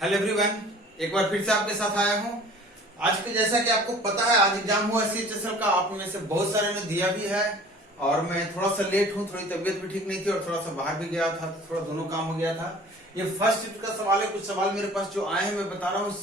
Hello everyone, एक बार फिर से आपके साथ आया हूं। आज के जैसा कि आपको पता है, आज एग्जाम हुआ CHSL का। आप में से बहुत सारे ने दिया भी है और मैं थोड़ा सा लेट हूं, थोड़ी तबीयत भी ठीक नहीं थी और थोड़ा सा बाहर भी गया था, तो थोड़ा दोनों काम हो गया था। ये फर्स्ट शिफ्ट का सवाल है। कुछ सवाल मेरे पास जो आए हैं मैं बता रहा हूँ।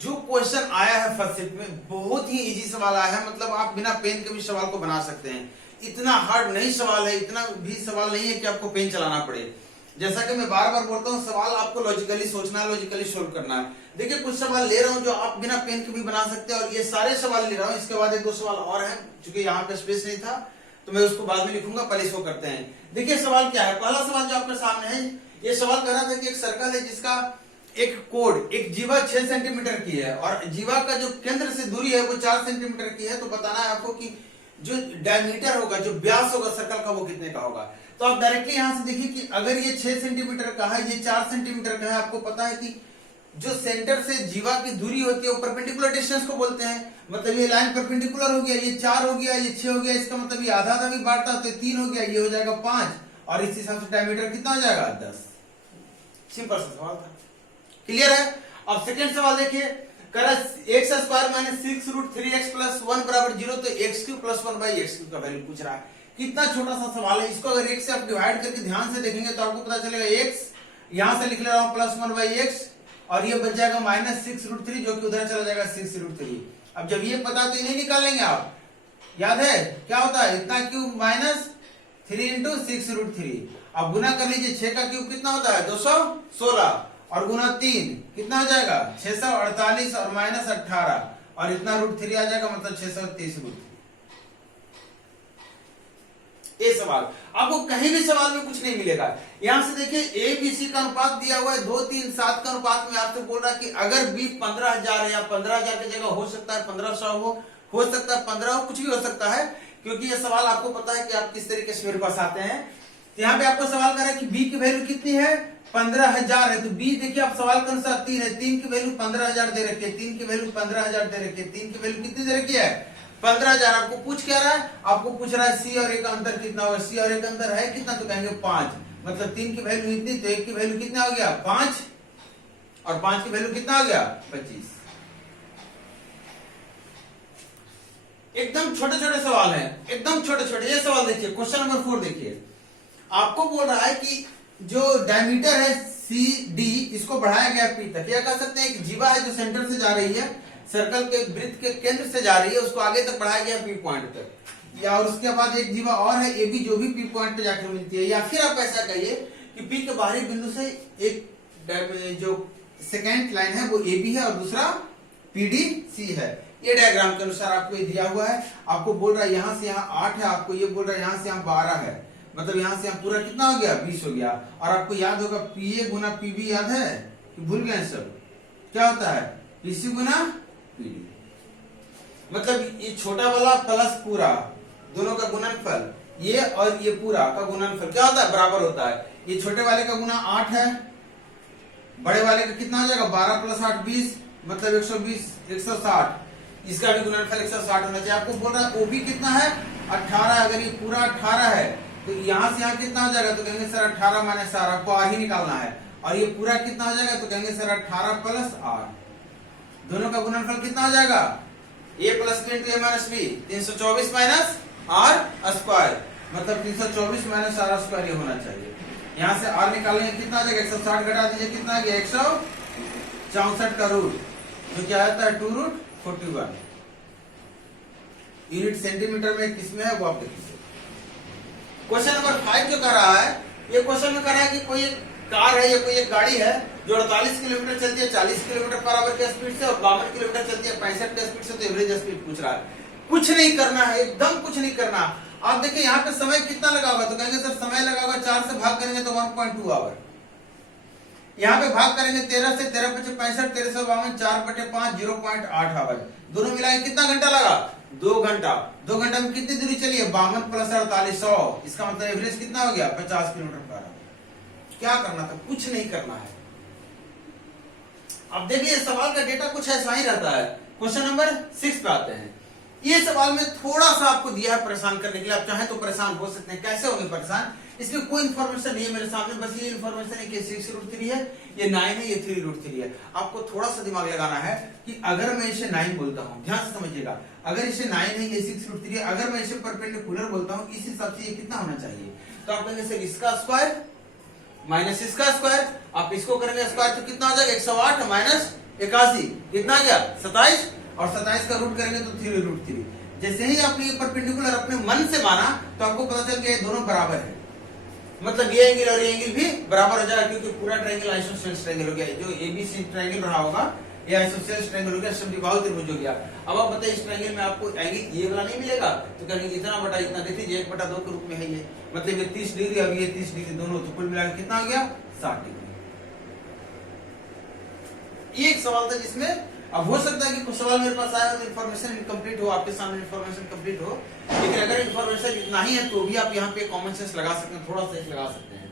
जो क्वेश्चन आया है फर्स्ट शिफ्ट में, बहुत ही इजी सवाल आया है। मतलब आप बिना पेन के भी सवाल को बना सकते हैं। इतना हार्ड नहीं सवाल है, इतना भी सवाल नहीं है कि आपको पेन चलाना पड़े। जैसा कि मैं बार बार बोलता हूँ, सवाल आपको लॉजिकली सोचना है, लॉजिकली सोल्व करना है। देखिए, कुछ सवाल ले रहा हूँ जो आप बिना पेन के भी बना सकते हैं और ये सारे सवाल ले रहा हूँ। इसके बाद एक दो सवाल और हैं, क्योंकि यहाँ पे स्पेस नहीं था तो मैं उसको बाद में लिखूंगा। पहले इसको करते हैं। देखिए सवाल क्या है। पहला सवाल जो आपके सामने है, ये सवाल कह रहा था कि एक सर्कल है जिसका एक कोड, एक जीवा 6 सेंटीमीटर की है और जीवा का जो केंद्र से दूरी है वो 4 सेंटीमीटर की है। तो बताना है आपको कि जो डायमीटर होगा, जो व्यास होगा सर्कल का, वो कितने का होगा। तो आप डायरेक्टली यहां से देखिए कि अगर ये 6 सेंटीमीटर का है, ये 4 सेंटीमीटर का है। आपको पता है कि जो सेंटर से जीवा की दूरी होती है वो परपेंडिकुलर डिस्टेंस को बोलते हैं। मतलब ये लाइन परपेंडिकुलर हो गया, ये 4 हो गया, ये 6 हो गया। इसका मतलब ये आधा आधा भी बांटता तो 3 हो गया, ये हो जाएगा 5 और इस हिसाब से डायमीटर कितना हो जाएगा 10। सिंपल सा सवाल था। क्लियर है। अब सेकेंड सवाल देखिए, x square minus 6√3x plus 1 बराबर 0। तो x³ प्लस 1/x³ का वैल्यू पूछ रहा है। कितना छोटा सा सवाल है। इसको अगर x से आप डिवाइड करके ध्यान से देखेंगे तो आपको पता चलेगा x यहां से लिख ले रहा हूं प्लस 1/x और ये बच जाएगा माइनस 6√3, जो कि उधर चला जाएगा 6√3। अब जब ये पता तो इन्हें निकालेंगे आप। याद है क्या होता है, इतना क्यूब माइनस 3 × 6√3। अब गुना कर लीजिए, 6 का क्यूब कितना होता है 216 और गुना 3 कितना हो जाएगा 648 और माइनस 18 और इतना √3 आ जाएगा, मतलब 630√3। ये सवाल आपको कहीं भी सवाल में कुछ नहीं मिलेगा। यहां से देखिए ABC का अनुपात दिया हुआ है 2, 3, 7 का अनुपात में आपसे बोल रहा है कि अगर B 15,000 है या 15,000 की जगह हो सकता है 1500 हो सकता है 15 हो, कुछ भी हो सकता है। क्योंकि ये सवाल आपको पता है कि आप किस तरीके से मेरे पास आते हैं। तो यहाँ पे आपको सवाल कर रहा है कि B की वैल्यू कितनी है 15,000 है। तो B देखिए, आप सवाल कौन सा 3 है, 3 की वैल्यू 15,000 दे रखी है, 3 की वैल्यू 15,000 दे रखी है, 3 की वैल्यू कितनी दे रखी है 15,000। आपको पूछ क्या रहा है, आपको पूछ रहा है C और A का अंतर कितना होगा। C और A का अंतर है कितना, तो कहेंगे 5। मतलब 3 की वैल्यू इतनी, तो 1 की वैल्यू कितना हो गया 5 और 5 की वैल्यू कितना हो गया 25। एकदम छोटे छोटे सवाल हैं, एकदम छोटे छोटे। ये सवाल देखिए, क्वेश्चन नंबर 4 देखिए। आपको बोल रहा है कि जो डायमीटर है CD, इसको बढ़ाया गया P तक। या कह सकते हैं कि जीवा है जो सेंटर से जा रही है, सर्कल के वृत्त के केंद्र से जा रही है, उसको आगे तक बढ़ाया गया P पॉइंट तक। या और उसके बाद एक जीवा और है AB, जो भी P पॉइंट पे जाकर मिलती है। या फिर आप ऐसा कहिए कि P के बाहरी बिंदु से एक जो सेकेंड लाइन है वो AB है और दूसरा PDC है। ये डायग्राम के अनुसार आपको ये दिया हुआ है। आपको बोल रहा है यहां से यहां 8 है, आपको ये बोल रहा है यहां से यहां 12 है। मतलब यहां से यहां पूरा कितना हो गया 20 हो गया। और आपको याद होगा PA गुना PB, याद है कि भूल गए सब। क्या होता है PC गुना PD। मतलब ये छोटा वाला प्लस पूरा, दोनों का गुणनफल, ये और ये पूरा का गुणनफल क्या होता है बराबर होता है। ये छोटे वाले का गुना 8 है, बड़े वाले का कितना हो जाएगा 12 + 8 20, मतलब 120 160। इसका भी गुणनफल 160 होना चाहिए। आपको बोल रहा है OB कितना है 18। अगर ये पूरा 18 है तो यहां से यहां कितना हो जाएगा, तो कहेंगे सर 18 - 4, आपको R ही निकालना है। और ये पूरा कितना हो जाएगा, तो कहेंगे सर 18 + R। दोनों का गुणनफल कितना हो जाएगा A + B × A - B, 324 - R square, मतलब 324 - R स्क्वायर ये होना चाहिए। यहां से R निकालेंगे कितना आ जाएगा 160 घटा दीजिए, कितना आ गया 164 का रूट, जो क्या आता है 2√41। यूनिट सेंटीमीटर में किसमें है वो आप देखिए। क्वेश्चन नंबर 5 जो कर रहा है, ये क्वेश्चन में कर रहा है कि कोई एक कार है या कोई एक गाड़ी है जो 48 किलोमीटर चलती है 40 किलोमीटर पर आवर के स्पीड से और 52 किलोमीटर चलती है 65 के स्पीड से। तो एवरेज स्पीड पूछ रहा है। कुछ नहीं करना है, एकदम कुछ नहीं करना। आप देखिए यहाँ पे समय कितना लगा होगा, तो कहेंगे सर समय लगा होगा 4 से भाग करेंगे तो 1.2 आवर। यहाँ पे भाग करेंगे 13 से, 13 × 5 = 65, 1352, 4/5 0.8 आवर। दोनों मिलाए कितना घंटा लगा 2 घंटा। 2 घंटा में कितनी दूरी चली है 52 + 48 100। इसका मतलब एवरेज कितना हो गया 50 किलोमीटर पर आवर। क्या करना था, कुछ नहीं करना है। अब देखिए सवाल का डेटा कुछ ऐसा ही रहता है। क्वेश्चन नंबर 6 पे आते हैं। ये सवाल में थोड़ा सा आपको दिया है परेशान करने के लिए। आप चाहें तो परेशान हो सकते हैं। कैसे होंगे परेशान इसमें कोई इन्फॉर्मेशन नहीं है मेरे सामने, बस ये इन्फॉर्मेशन है कि 6√3 है, ये 9 है, ये 3√3 है। आपको थोड़ा सा दिमाग लगाना है कि अगर मैं इसे 9 बोलता हूं, ध्यान से समझिएगा, अगर इसे 9 है, ये 6√3 है, अगर मैं इसे परपेंडिकुलर बोलता हूं, इस हिसाब से ये कितना होना चाहिए? तो आप कहेंगे सर इसका स्क्वायर माइनस इसका स्क्वायर, आप इसको करेंगे स्क्वायर तो कितना हो जाएगा? 108 माइनस 81 कितना गया? 27, और 27 का रूट करेंगे तो 3√3। जैसे ही आपने ये परपेंडिकुलर अपने मन से माना तो आपको पता चल गया ये दोनों बराबर है, मतलब ये एंगल और ये एंगल भी बराबर हो जाएगा, क्योंकि पूरा ट्रायंगल आइसोसेलेस ट्रायंगल हो गया। जो एबीसी ट्रायंगल रहा होगा ये आइसोसेलेस ट्रायंगल हो गया, समद्विबाहु त्रिभुज हो गया। अब आप बताइए इस ट्रायंगल में आपको एंगल ये वाला नहीं मिलेगा, तो कहेंगे इतना बटा इतना, देखिए 1/2 के रूप में है ये, मतलब ये 30 डिग्री, अब ये 30 डिग्री, दोनों तो कुल मिलाकर कितना हो गया? 60 डिग्री। ये एक सवाल था जिसमें अब हो सकता है कि कुछ सवाल मेरे पास आया तो इन्फॉर्मेशन इनकम्प्लीट हो, आपके सामने इन्फॉर्मेशन कंप्लीट हो, लेकिन अगर इन्फॉर्मेशन इतना ही है तो भी आप यहाँ पे कॉमन सेंस लगा सकते हैं, थोड़ा सा लगा सकते हैं।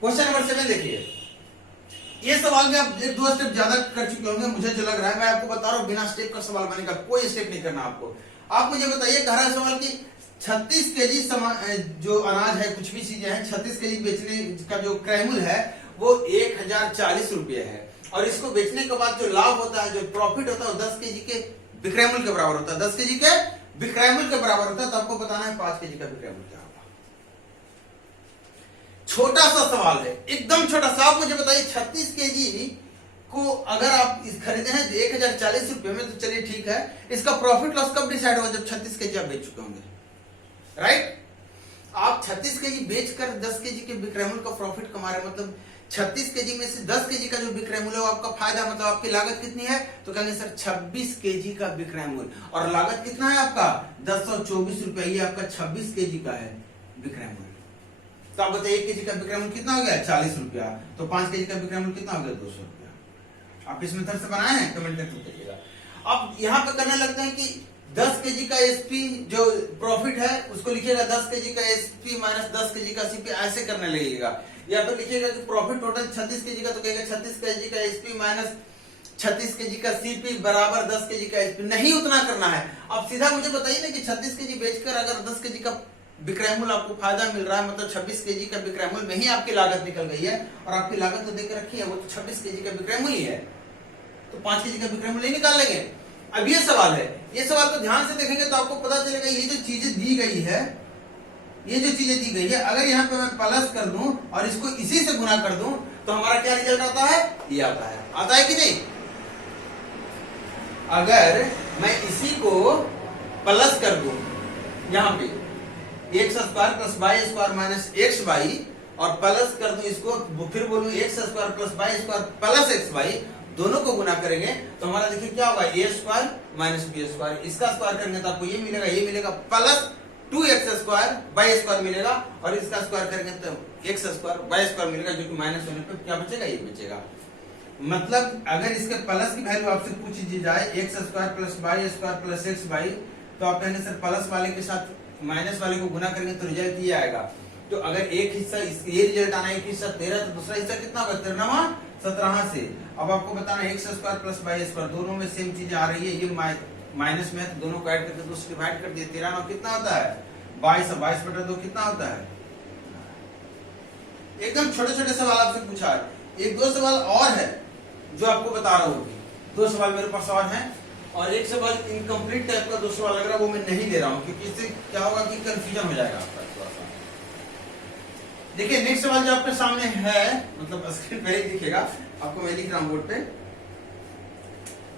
क्वेश्चन नंबर 7 देखिए, ये सवाल में आप 1-2 स्टेप ज्यादा कर चुके होंगे, मुझे जो लग रहा है, मैं आपको बता रहा हूँ बिना स्टेप का सवाल बनेगा, कोई स्टेप नहीं करना आपको। आप मुझे बताइए, कह रहा है सवाल की 36 केजी जो अनाज है, कुछ भी चीजें हैं, 36 केजी बेचने का जो क्रयमूल्य है वो 1040 रुपये है, और इसको बेचने के बाद जो लाभ होता है, जो प्रॉफिट होता है, वो 10 केजी के विक्रय मूल्य के बराबर होता है, 10 केजी के विक्रय मूल्य के बराबर होता है। तो आपको बताना है 5 केजी का विक्रय मूल्य क्या होगा। छोटा सा सवाल है, एकदम छोटा सा। आप मुझे बताइए 36 केजी को अगर आप खरीदे हैं 1040 रुपए में, तो चलिए ठीक है, इसका प्रॉफिट लॉस कब डिसाइड होगा? जब 36 केजी आप बेच चुके होंगे, राइट? आप 36 केजी बेचकर 10 केजी के विक्रय मूल्य का प्रॉफिट कमा रहे हैं, मतलब 36 केजी में से 10 केजी का जो विक्रय मूल्य है आपका फायदा, मतलब आपकी लागत कितनी है? तो कहेंगे सर 26 केजी का विक्रय मूल्य, और लागत कितना है आपका? 1024 रुपए, ये आपका 26 केजी का है विक्रय मूल्य। तो आप बताइए 1 केजी का विक्रय मूल्य कितना हो गया? 40 रुपया, तो 5 केजी का विक्रय मूल्य कितना हो गया? 200 रुपया। आप इस मेथड से बनाए हैं? कमेंट करके बताइएगा। अब यहाँ पे करने लगते हैं कि 10 केजी का एसपी जो प्रॉफिट है उसको लिखिएगा 10 केजी का एसपी माइनस 10 केजी का सीपी, ऐसे करने लगेगा। या फिर लिखिएगा कि प्रॉफिट टोटल 36 केजी का, तो कहेगा 36 केजी का एसपी माइनस 36 केजी का सीपी बराबर 10 केजी का एसपी। नहीं उतना करना है, अब सीधा मुझे बताइए ना कि 36 केजी बेचकर अगर 10 केजी का विक्रय मूल्य आपको फायदा मिल रहा है, मतलब 26 केजी का विक्रय मूल्य में ही आपकी लागत निकल गई है, और आपकी लागत तो देकर रखी है, वो तो 26 केजी का विक्रय मूल्य है, तो 5 केजी का विक्रय मूल्य निकाल लेंगे। अब ये सवाल है, ये सवाल को ध्यान से देखेंगे तो आपको पता चलेगा ये जो चीजें दी गई है, ये जो चीजें दी गई है, अगर यहाँ पे मैं प्लस कर दूं और इसको इसी से गुना कर दूं तो हमारा क्या रिजल्ट आता है? ये आता है कि नहीं? अगर मैं इसी को प्लस कर दूं यहाँ पे x square plus y square minus x y, और प्लस कर दूं इसको, फिर बोलूं x square plus y square plus x y, दोनों को गुना करेंगे तो हमारा देखिए क्या होगा? A square minus b square, इसका स्क्वायर करेंगे तो आपको ये मिलेगा plus 2x square Y square मिलेगा, और इसका स्क्वायर करेंगे तो x स्क्वायर वाई स्क्वायर मिलेगा, जो कि माइनस होने पे क्या बचेगा? ये बचेगा। मतलब अगर इसके प्लस की वैल्यू आपसे पूछ दी जाए x square plus y square plus x y, तो आप कहेंगे सर प्लस वाले के साथ माइनस वाले को गुना करेंगे तो रिजल्ट ये आएगा। तो अगर एक हिस्सा ये रिजल्ट आना, एक हिस्सा 13, तो दूसरा हिस्सा कितना होगा? 13वां 17 से। अब आपको बताना x square plus y square, दोनों में सेम चीजें आ रही है, ये माइनस में है तो दोनों को ऐड करके 2 से डिवाइड कर दिए, 13 9 कितना होता है? 22, 22/2 कितना होता है? एकदम छोटे छोटे सवाल आपसे पूछा है। 1-2 सवाल और है जो आपको बता रहा हूँ, 2 सवाल मेरे पास और हैं, और एक सवाल इनकम्प्लीट टाइप का 2 सवाल लग रहा है, वो मैं नहीं ले रहा हूँ, क्योंकि इससे क्या होगा कि कंफ्यूजन हो जाएगा आपका थोड़ा सा। देखिए नेक्स्ट सवाल जो आपके सामने है, मतलब स्क्रीन पे ही दिखेगा आपको, मैं लिख रहा हूँ बोर्ड पे।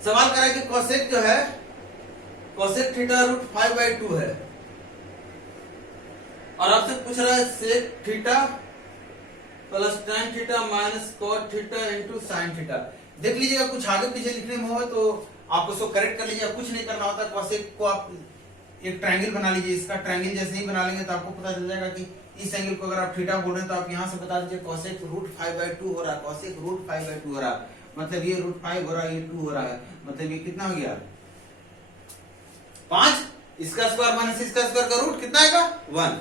सवाल करा कि कोसेक जो है, कोसेक थीटा √5/2 है, और आपसे पूछ रहा है sec theta plus tan theta minus cot theta into sine theta. देख लीजिएगा कुछ आगे पीछे लिखने में हो तो आप उसको करेक्ट कर लीजिए, कुछ नहीं करना होता। कोसेक को आप एक ट्रायंगल बना लीजिए, इसका ट्रायंगल जैसे ही बना लेंगे तो आपको पता चल जाएगा कि इस एंगल को अगर आप थीटा बोल रहे हैं तो आप यहाँ से बता दीजिए कोसेक √5/2 हो रहा है, कोसेक √5/2 हो रहा है, मतलब ये √5 हो रहा है, ये 2 हो रहा है, मतलब ये कितना हो गया? 5, इसका स्क्वायर माइनस इसका स्क्वायर का रूट कितना आएगा? 1।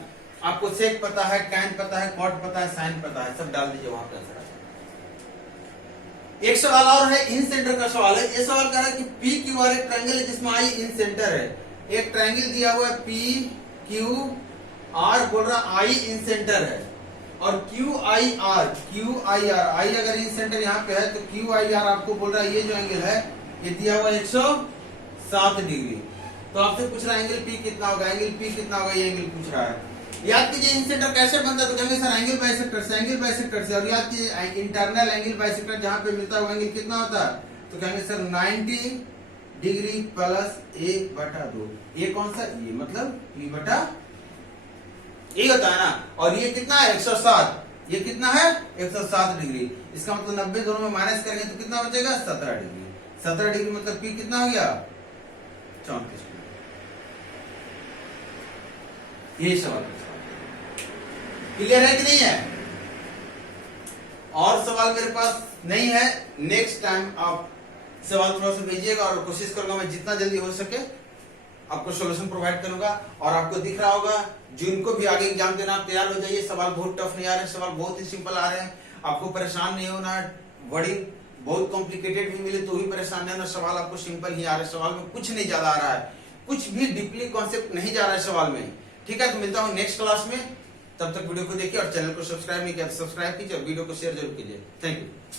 आपको सेक पता है, टैन पता है, कॉट पता है, साइन पता है, सब डाल दीजिए वहां पे आंसर। एक सवाल और है, इन सेंटर का सवाल है। ये सवाल कह रहा है कि पी क्यू आर एक ट्रायंगल है जिसमें आई इन सेंटर है। एक ट्रायंगल दिया हुआ है पी क्यू आर, बोल रहा आई इन सेंटर है। और QIR, आई अगर इन सेंटर यहाँ पे है तो QIR आपको बोल रहा है ये जो एंगल है ये दिया हुआ 107 डिग्री। तो आपसे पूछ रहा है एंगल P कितना होगा, एंगल P कितना होगा, ये एंगल पूछ रहा है। याद कीजिए इन सेंटर कैसे बनता है, तो कहेंगे सर एंगल बाइसेक्टर से, एंगल बाइसेक्टर से। और याद कीजिए इंटरनल एंगल बाइसेक्टर जहां पे मिलता है वो एंगल कितना होता है, तो कहेंगे सर 90 डिग्री प्लस 1/2। ये कौन सा, ये मतलब P/, ये होता है ना। और ये कितना है 107, ये कितना है 107 डिग्री। इसका मतलब 90 दोनों में माइनस करेंगे तो कितना बचेगा 17 डिग्री। 17 डिग्री मतलब P कितना हो गया 34 डिग्री। यही सवाल क्लियर है कि नहीं है? और सवाल मेरे पास नहीं है, नेक्स्ट टाइम आप सवाल थोड़ा सा भेजिएगा और कोशिश करूंगा मैं जितना जल्दी हो सके आपको सॉल्यूशन प्रोवाइड करूंगा। और आपको दिख रहा होगा जिनको भी आगे एग्जाम देना आप तैयार हो जाइए। सवाल बहुत टफ नहीं आ रहे, सवाल बहुत ही सिंपल आ रहे हैं। आपको परेशान नहीं होना है, वर्डिंग बहुत कॉम्प्लिकेटेड भी मिले तो भी परेशान नहीं होना। सवाल आपको सिंपल ही आ रहे हैं, सवाल में कुछ नहीं ज्यादा आ रहा है, कुछ भी डीपली कॉन्सेप्ट नहीं जा रहा है सवाल में। ठीक है, तो मिलता हूं नेक्स्ट क्लास में। तब तक वीडियो को देखिए और चैनल को सब्सक्राइब नहीं किया तो सब्सक्राइब कीजिए और वीडियो को शेयर जरूर कीजिए। Thank you.